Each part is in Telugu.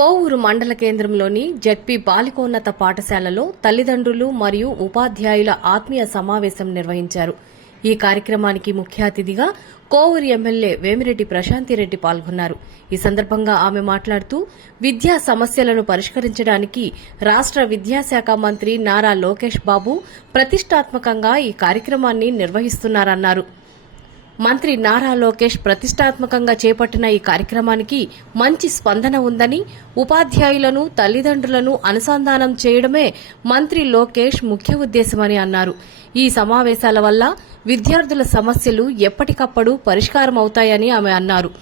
కోవూరు మండల కేంద్రంలోని జెడ్పీ బాలికోన్నత పాఠశాలలో తల్లిదండ్రులు మరియు ఉపాధ్యాయుల ఆత్మీయ సమావేశం నిర్వహించారు. ఈ కార్యక్రమానికి ముఖ్య అతిథిగా కోవూరు ఎమ్మెల్యే వేమిరెడ్డి ప్రశాంతిరెడ్డి పాల్గొన్నారు. ఈ సందర్భంగా ఆమె మాట్లాడుతూ విద్యా సమస్యలను పరిష్కరించడానికి రాష్ట విద్యాశాఖ మంత్రి నారా లోకేష్ బాబు ప్రతిష్టాత్మకంగా ఈ కార్యక్రమాన్ని నిర్వహిస్తున్నారన్నారు. మంత్రి నారా లోకేష్ ప్రతిష్టాత్మకంగా చేపట్టిన ఈ కార్యక్రమానికి మంచి స్పందన ఉందని, ఉపాధ్యాయులను తల్లిదండ్రులను అనుసంధానం చేయడమే మంత్రి లోకేష్ ముఖ్య ఉద్దేశమని అన్నారు. ఈ సమావేశాల వల్ల విద్యార్థుల సమస్యలు ఎప్పటికప్పుడు పరిష్కారమవుతాయని ఆమె అన్నారు.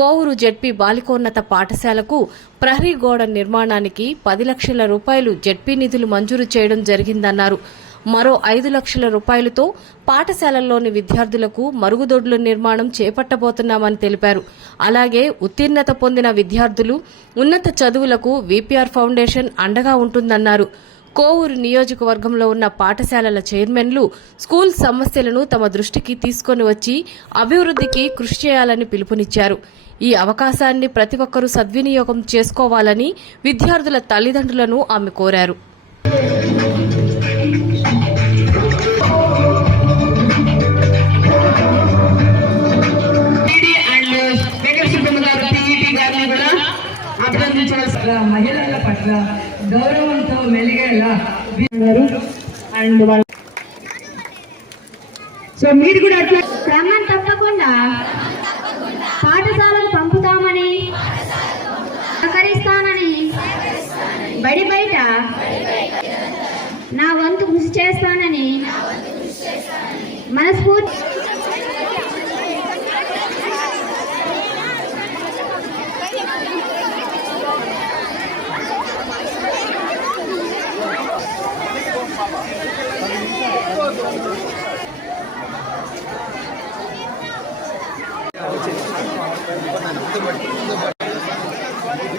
కోవూరు జెడ్పీ బాలికోన్నత పాఠశాలకు ప్రహరీ గోడ నిర్మాణానికి 10 లక్షల రూపాయలు జెడ్పీ నిధులు మంజూరు చేయడం జరిగిందన్నారు. మరో 5 లక్షల రూపాయలతో పాఠశాలల్లోని విద్యార్థులకు మరుగుదొడ్ల నిర్మాణం చేపట్టబోతున్నామని తెలిపారు. అలాగే ఉత్తీర్ణత పొందిన విద్యార్థులు ఉన్నత చదువులకు వీపీఆర్ ఫౌండేషన్ అండగా ఉంటుందన్నారు. కోవూరు నియోజకవర్గంలో ఉన్న పాఠశాలల చైర్మన్లు స్కూల్ సమస్యలను తమ దృష్టికి తీసుకుని వచ్చి అభివృద్ధికి కృషి చేయాలని పిలుపునిచ్చారు. ఈ అవకాశాన్ని ప్రతి ఒక్కరూ సద్వినియోగం చేసుకోవాలని విద్యార్థుల తల్లిదండ్రులను ఆమె కోరారు. మహిళల పట్ల గౌరవంతో మెలిగేలా సో మీరు కూడా అట్లా క్రమం తప్పకుండా పాఠశాలకు పంపుతామని సహకరిస్తానని బడి బయట నా వంతు కృషి చేస్తానని మనస్ఫూర్తి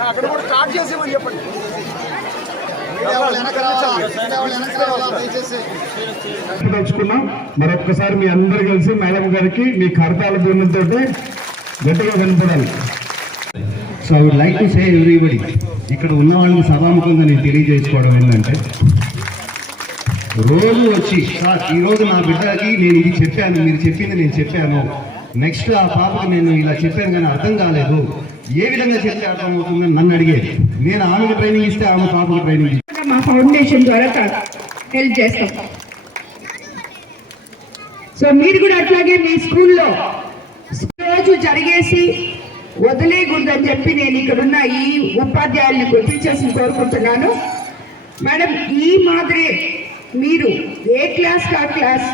అక్కడ కూడా స్టార్ట్ చేసేమని చెప్పండి. తలుచుకున్నాం. మరొక్కసారి మీ అందరు కలిసి మేడం గారికి మీ కరతాల బృందంతో గట్టిగా వినపడాలి. So I would like to say everybody, ఇక్కడ ఉన్న వాళ్ళని సభాముఖంగా నేను తెలియజేసుకోవడం ఏంటంటే, రోజు వచ్చి సార్ ఈరోజు నా బిడ్డకి నేను ఇది చెప్పాను, మీరు చెప్పింది నేను చెప్పాను, నెక్స్ట్ ఆ పాపకు నేను ఇలా చెప్పాను కానీ అర్థం కాలేదు, ఏ విధంగా చెప్తే అర్థం అవుతుందని నన్ను అడిగేది. నేను ఆమెకు ట్రైనింగ్ ఇస్తే ఆమె పాపకు ట్రైనింగ్ మా ఫౌండేషన్ ద్వారా హెల్ప్ చేస్తాం. సో మీరు కూడా అట్లాగే మీ స్కూల్లో రోజు జరిగేసి వదిలేయకూడదని చెప్పి నేను ఇక్కడున్న ఈ ఉపాధ్యాయుల్ని గుర్తించేసి కోరుకుంటున్నాను. మేడం, ఈ మాదిరి మీరు ఏ క్లాస్ కా క్లాస్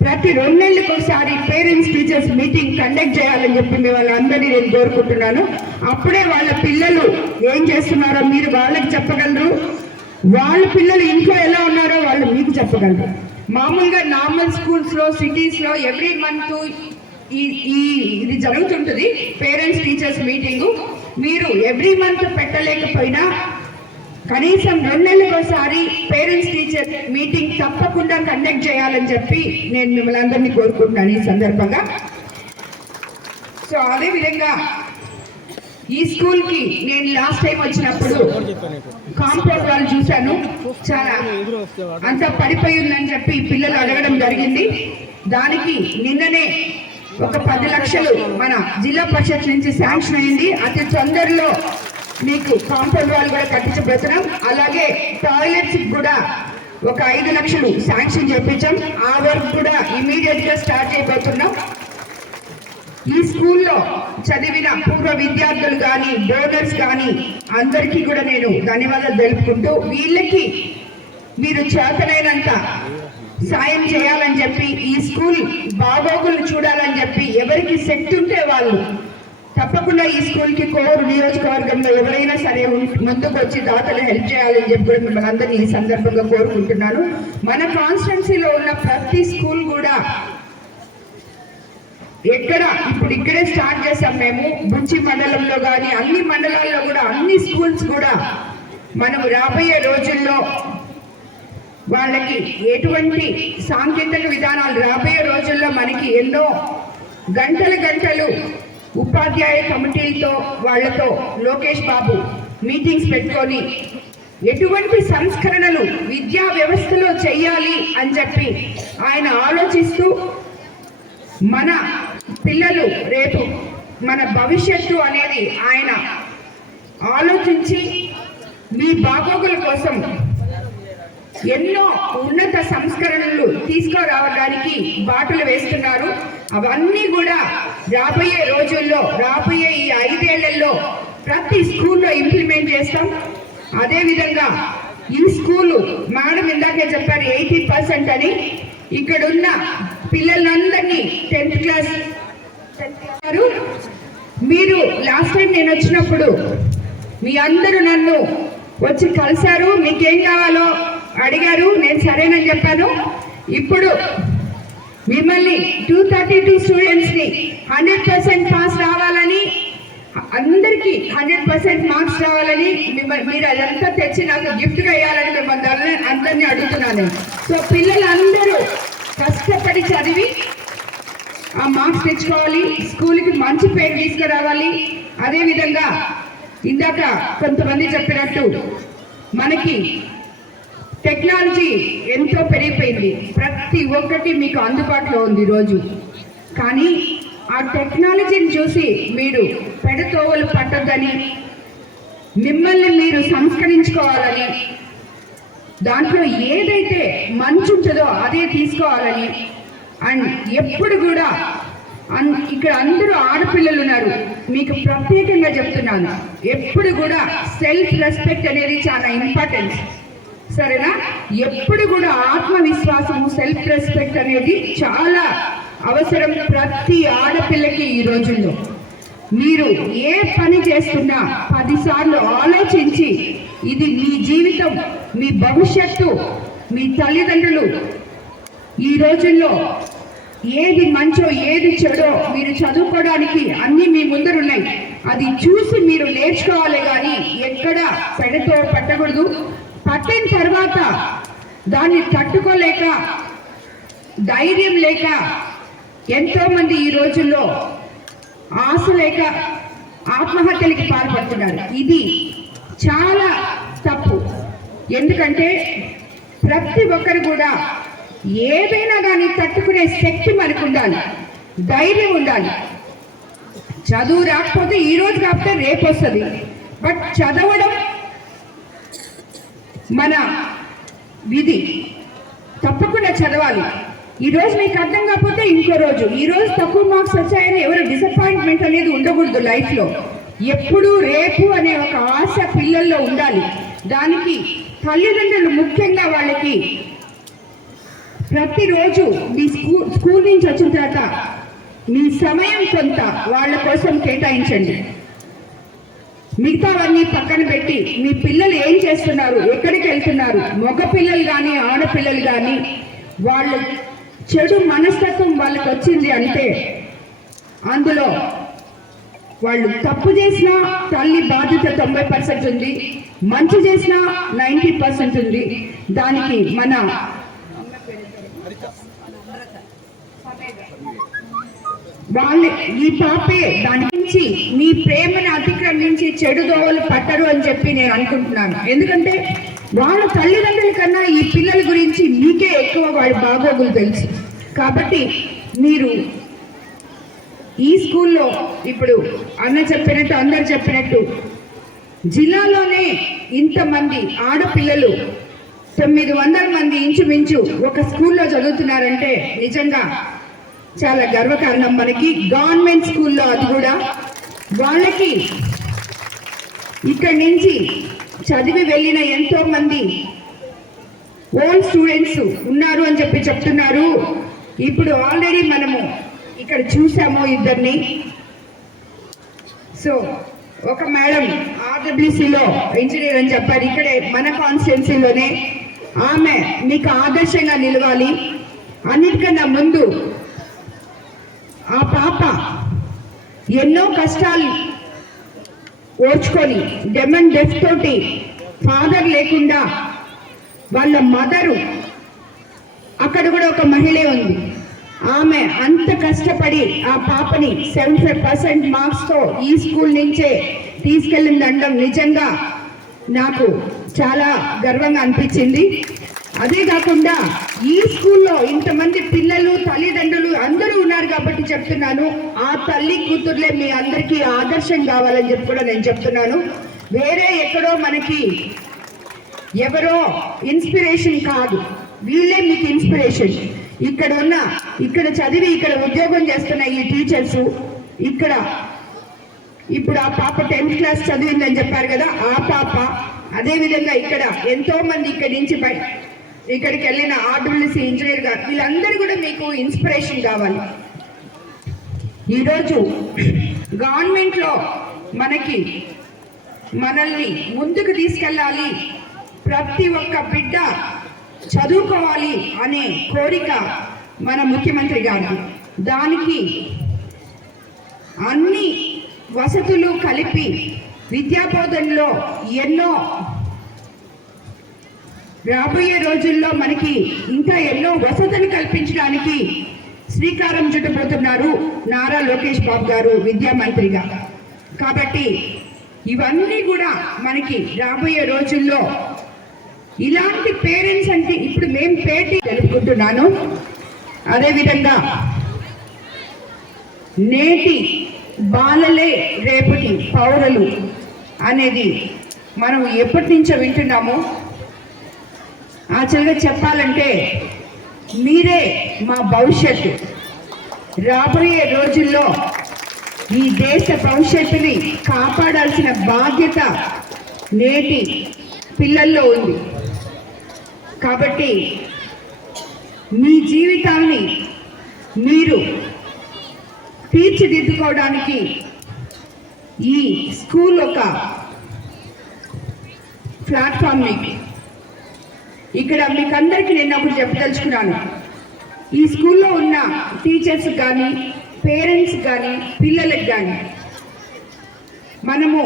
ప్రతి 2 నెలలకు ఒకసారి పేరెంట్స్ టీచర్స్ మీటింగ్ కండక్ట్ చేయాలని చెప్పి మీ వాళ్ళందరినీ నేను కోరుకుంటున్నాను. అప్పుడే వాళ్ళ పిల్లలు ఏం చేస్తున్నారో మీరు వాళ్ళకి చెప్పగలరు, వాళ్ళ పిల్లలు ఇంట్లో ఎలా ఉన్నారో వాళ్ళు మీకు చెప్పగలరు. మామూలుగా నార్మల్ స్కూల్స్లో సిటీస్లో ఎవ్రీ మంత్ ఇది జరుగుతుంటుంది పేరెంట్స్ టీచర్స్ మీటింగు. మీరు ఎవ్రీ మంత్ పెట్టలేకపోయినా కనీసం 2 నెలలకు ఒకసారి పేరెంట్స్ టీచర్ మీటింగ్ తప్పకుండా కండక్ట్ చేయాలని చెప్పి నేను మిమ్మల్ని అందరినీ కోరుకుంటున్నాను ఈ సందర్భంగా. సో అదేవిధంగా ఈ స్కూల్కి నేను లాస్ట్ టైం వచ్చినప్పుడు కాంపౌండ్ వాళ్ళు చూశాను, చాలా అంతా పడిపోయి ఉందని చెప్పి పిల్లలు అడగడం జరిగింది. దానికి నిన్ననే ఒక 10 లక్షలు మన జిల్లా పరిషత్ నుంచి శాంక్షన్ అయింది. అతి తొందరలో మీకు కాంపౌండ్ వాళ్ళు కూడా కట్టించబోతున్నాం. అలాగే టాయిలెట్స్ కూడా ఒక 5 లక్షలు శాంక్షన్ చేయించాం. ఆ వర్క్ కూడా ఇమీడియట్ గా స్టార్ట్ అయిపోతున్నాం. ఈ స్కూల్లో చదివిన పూర్వ విద్యార్థులు కానీ డోనర్స్ కానీ అందరికీ కూడా నేను ధన్యవాదాలు తెలుపుకుంటూ, వీళ్ళకి మీరు చేతనైనంత సాయం చేయాలని చెప్పి, ఈ స్కూల్ బాగోగులు చూడాలని చెప్పి, ఎవరికి శక్తి ఉంటే వాళ్ళు తప్పకుండా ఈ స్కూల్కి కోవూరు నియోజకవర్గంలో ఎవరైనా సరే ముందుకు వచ్చి దాతలు హెల్ప్ చేయాలని చెప్పి కూడా మిమ్మల్ని అందరినీ ఈ సందర్భంగా కోరుకుంటున్నాను. మన కాన్స్టిట్యున్సీలో ఉన్న ప్రతి స్కూల్ కూడా ఇప్పుడు ఇక్కడే స్టార్ట్ చేసాం మేము. బుంచి మండలంలో కానీ అన్ని మండలాల్లో కూడా అన్ని స్కూల్స్ కూడా మనం రాబోయే రోజుల్లో వాళ్ళకి ఎటువంటి సాంకేతిక విధానాలు రాబోయే రోజుల్లో మనకి ఎన్నో గంటలు ఉపాధ్యాయ కమిటీలతో వాళ్ళతో లోకేష్ బాబు మీటింగ్స్ పెట్టుకొని ఎటువంటి సంస్కరణలు విద్యా వ్యవస్థలో చేయాలి అని చెప్పి ఆయన ఆలోచిస్తూ మన పిల్లలు రేపు మన భవిష్యత్తు అనేది ఆయన ఆలోచించి మీ బాగోగుల కోసం ఎన్నో ఉన్నత సంస్కరణలు తీసుకురావడానికి బాటలు వేస్తున్నారు. అవన్నీ కూడా రాబోయే రోజుల్లో, రాబోయే ఈ 5 ఏళ్లలో ప్రతి స్కూల్లో ఇంప్లిమెంట్ చేస్తాం. అదేవిధంగా ఈ స్కూలు మేడం ఇందాకే చెప్పారు 80% అని. ఇక్కడున్న పిల్లలందరినీ 10th క్లాస్ మీరు లాస్ట్ టైం నేను వచ్చినప్పుడు మీ అందరూ నన్ను వచ్చి కలిశారు, మీకేం కావాలో అడిగారు, నేను సరేనని చెప్పాను. ఇప్పుడు మిమ్మల్ని 232 స్టూడెంట్స్ని 100% పాస్ రావాలని, అందరికీ 100% మార్క్స్ రావాలని మీరు అదంతా తెచ్చి నాకు గిఫ్ట్గా వేయాలని మిమ్మల్ని అందరినీ అడుగుతున్నాను. సో పిల్లలందరూ కష్టపడి చదివి ఆ మార్క్స్ తెచ్చుకోవాలి, స్కూల్కి మంచి పేరు తీసుకురావాలి. అదేవిధంగా ఇందాక కొంతమంది చెప్పినట్టు మనకి టెక్నాలజీ ఎంతో పెరిగిపోయింది, ప్రతి ఒక్కటి మీకు అందుబాటులో ఉంది రోజు. కానీ ఆ టెక్నాలజీని చూసి మీరు పెడతోవలు పట్టద్దని, మిమ్మల్ని మీరు సంస్కరించుకోవాలని, దాంట్లో ఏదైతే మంచి ఉంటుందో అదే తీసుకోవాలని. అండ్ ఎప్పుడు కూడా ఇక్కడ అందరూ ఆడపిల్లలు ఉన్నారు, మీకు ప్రత్యేకంగా చెప్తున్నాను, ఎప్పుడు కూడా సెల్ఫ్ రెస్పెక్ట్ అనేది చాలా ఇంపార్టెంట్, సరేనా? ఎప్పుడు కూడా ఆత్మవిశ్వాసము, సెల్ఫ్ రెస్పెక్ట్ అనేది చాలా అవసరం ప్రతి ఆడపిల్లకి ఈ రోజుల్లో. మీరు ఏ పని చేస్తున్నా 10 సార్లు ఆలోచించి, ఇది మీ జీవితం, మీ భవిష్యత్తు, మీ తల్లిదండ్రులు ఈ రోజుల్లో ఏది మంచో ఏది చెడో మీరు చదువుకోవడానికి అన్నీ మీ ముందరున్నాయి, అది చూసి మీరు నేర్చుకోవాలి. కానీ ఎక్కడ పెడతో పట్టకూడదు. పట్టిన తర్వాత దాన్ని తట్టుకోలేక, ధైర్యం లేక ఎంతో మంది ఈ రోజుల్లో ఆశ లేక ఆత్మహత్యలకి పాల్పడుతున్నారు. ఇది చాలా తప్పు. ఎందుకంటే ప్రతి ఒక్కరు కూడా ఏదైనా కానీ తట్టుకునే శక్తి మనకు ఉండాలి, ధైర్యం ఉండాలి. చదువు రాకపోతే ఈ రోజు కాకపోతే రేపు వస్తుంది, బట్ చదవడం మన విధి, తప్పకుండా చదవాలి. ఈరోజు మీకు అర్థం కాకపోతే ఇంకో రోజు, ఈరోజు తక్కువ మార్క్స్ వచ్చాయని ఎవరు డిసప్పాయింట్మెంట్ అనేది ఉండకూడదు లైఫ్లో. ఎప్పుడు రేపు అనే ఒక ఆశ పిల్లల్లో ఉండాలి. దానికి తల్లిదండ్రులు ముఖ్యంగా వాళ్ళకి ప్రతిరోజు మీ స్కూల్ నుంచి వచ్చిన తర్వాత మీ సమయం కొంత వాళ్ళ కోసం కేటాయించండి. మిగతావన్నీ పక్కన పెట్టి మీ పిల్లలు ఏం చేస్తున్నారు, ఎక్కడికి వెళ్తున్నారు, మగ పిల్లలు కానీ ఆడపిల్లలు కానీ వాళ్ళు చెడు మనస్తత్వం వాళ్ళకి వచ్చింది అంటే అందులో వాళ్ళు తప్పు చేసినా తల్లి బాధ్యత 90% ఉంది, మంచి చేసినా 90% ఉంది. దానికి మన వాళ్ళే ఈ పాపే దాని నుంచి మీ ప్రేమను అతిక్రమించి చెడు దోవలు పట్టరు అని చెప్పి నేను అనుకుంటున్నాను. ఎందుకంటే వాళ్ళ తల్లిదండ్రుల కన్నా ఈ పిల్లల గురించి మీకే ఎక్కువ వాళ్ళ బాగోగులు తెలుసు. కాబట్టి మీరు ఈ స్కూల్లో ఇప్పుడు అన్న చెప్పినట్టు, అందరు చెప్పినట్టు జిల్లాలోనే ఇంతమంది ఆడపిల్లలు 900 మంది ఇంచుమించు ఒక స్కూల్లో చదువుతున్నారంటే నిజంగా చాలా గర్వకారణం మనకి. గవర్నమెంట్ స్కూల్లో అది కూడా వాళ్ళకి ఇక్కడి నుంచి చదివి వెళ్ళిన ఎంతో మంది ఓల్డ్ స్టూడెంట్స్ ఉన్నారు అని చెప్పి చెప్తున్నారు. ఇప్పుడు ఆల్రెడీ మనము ఇక్కడ చూసాము ఇద్దరిని. సో ఒక మేడం ఆర్డబ్ల్యూసీలో ఇంజనీర్ అని చెప్పారు, ఇక్కడే మన కాన్స్టిట్యున్సీలోనే. ఆమె మీకు ఆదర్శంగా నిలవాలి. అన్నిటికన్నా ముందు ఆ పాప ఎన్నో కష్టాలు ఓర్చుకొని డెమ్ అండ్ డెఫ్ తోటి, ఫాదర్ లేకుండా వాళ్ళ మదరు, అక్కడ కూడా ఒక మహిళే ఉంది. ఆమె అంత కష్టపడి ఆ పాపని 75% మార్క్స్తో ఈ స్కూల్ నుంచే తీసుకెళ్ళిందనడం నిజంగా నాకు చాలా గర్వంగా అనిపించింది. అదే కాకుండా ఈ స్కూల్లో ఇంతమంది పిల్లలు తల్లిదండ్రులు అందరూ ఉన్నారు కాబట్టి చెప్తున్నాను, ఆ తల్లి కూతుర్లే మీ అందరికీ ఆదర్శం కావాలని చెప్పి కూడా నేను చెప్తున్నాను. వేరే ఎక్కడో మనకి ఎవరో ఇన్స్పిరేషన్ కాదు, వీళ్ళే మీకు ఇన్స్పిరేషన్. ఇక్కడ చదివి ఇక్కడ ఉద్యోగం చేస్తున్న ఈ టీచర్స్, ఇక్కడ ఇప్పుడు ఆ పాప 10th క్లాస్ చదివిందని చెప్పారు కదా, ఆ పాప, అదేవిధంగా ఇక్కడ ఎంతో మంది ఇక్కడి నుంచి ఇక్కడికి వెళ్ళిన ఆర్డబ్ల్యూసీ ఇంజనీర్ గారు, వీళ్ళందరూ కూడా మీకు ఇన్స్పిరేషన్ కావాలి. ఈరోజు గవర్నమెంట్లో మనల్ని ముందుకు తీసుకెళ్ళాలి, ప్రతి ఒక్క బిడ్డ చదువుకోవాలి అనే కోరిక మన ముఖ్యమంత్రి గారికి. దానికి అన్ని వసతులు కలిపి విద్యాబోధనలో ఎన్నో రాబోయే రోజుల్లో మనకి ఇంకా ఎన్నో వసతులు కల్పించడానికి శ్రీకారం చుట్టబోతున్నారు నారా లోకేష్ బాబు గారు విద్యా మంత్రిగా. కాబట్టి ఇవన్నీ కూడా మనకి రాబోయే రోజుల్లో ఇలాంటి పేరెంట్స్ అంటే ఇప్పుడు మేము పేటీ తెలుపుకుంటున్నాను. అదేవిధంగా నేటి బాలలే రేపటి పౌరులు అనేది మనం ఎప్పటి నుంచో వింటున్నాము. యాక్చువల్గా చెప్పాలంటే మీరే మా భవిష్యత్తు. రాబోయే రోజుల్లో ఈ దేశ భవిష్యత్తుని కాపాడాల్సిన బాధ్యత నేటి పిల్లల్లో ఉంది. కాబట్టి మీ జీవితాన్ని మీరు తీర్చిదిద్దుకోవడానికి ఈ స్కూల్ ఒక ప్లాట్ఫామ్. ఇక్కడ మీకు అందరికీ నేను ఒకటి చెప్పదలుచుకున్నాను, ఈ స్కూల్లో ఉన్న టీచర్స్ కానీ పేరెంట్స్ కానీ పిల్లలకు కానీ మనము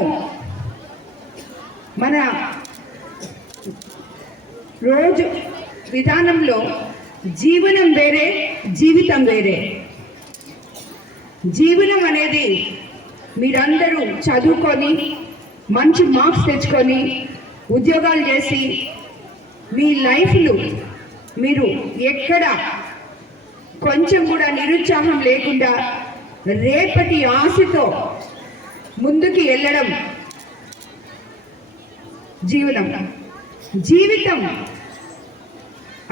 మన రోజు విధానంలో జీవనం వేరే, జీవితం వేరే. జీవనం అనేది మీరందరూ చదువుకొని మంచి మార్క్స్ తెచ్చుకొని ఉద్యోగాలు చేసి మీ లైఫ్లు మీరు ఎక్కడ కొంచెం కూడా నిరుత్సాహం లేకుండా రేపటి ఆశతో ముందుకు వెళ్ళడం జీవితం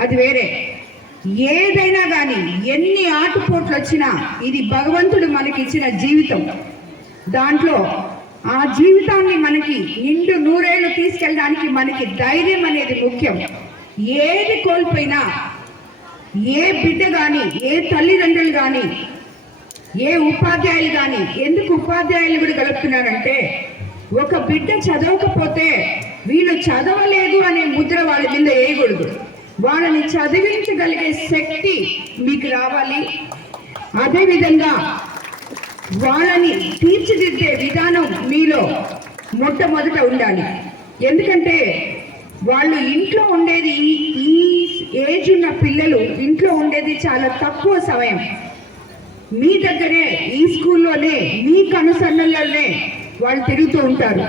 అది వేరే. ఏదైనా కానీ ఎన్ని ఆటుపోట్లు వచ్చినా ఇది భగవంతుడు మనకి ఇచ్చిన జీవితం. దాంట్లో ఆ జీవితాన్ని మనకి నిండు నూరేళ్లు తీసుకెళ్ళడానికి మనకి ధైర్యం అనేది ముఖ్యం. ఏది కోల్పోయినా ఏ బిడ్డ కానీ, ఏ తల్లిదండ్రులు కానీ, ఏ ఉపాధ్యాయులు కానీ, ఎందుకు ఉపాధ్యాయులు కూడా కలుపుతున్నారంటే ఒక బిడ్డ చదవకపోతే వీళ్ళు చదవలేదు అనే ముద్ర వాళ్ళ మీద వేయకూడదు. వాళ్ళని చదివించగలిగే శక్తి మీకు రావాలి. అదేవిధంగా వాళ్ళని తీర్చిదిద్దే విధానం మీలో మొట్టమొదట ఉండాలి. ఎందుకంటే వాళ్ళు ఇంట్లో ఉండేది, ఈ ఏజ్ ఉన్న పిల్లలు ఇంట్లో ఉండేది చాలా తక్కువ సమయం. మీ దగ్గరే, ఈ స్కూల్లోనే, మీ కనుసన్నల్లోనే వాళ్ళు తిరుగుతూ ఉంటారు.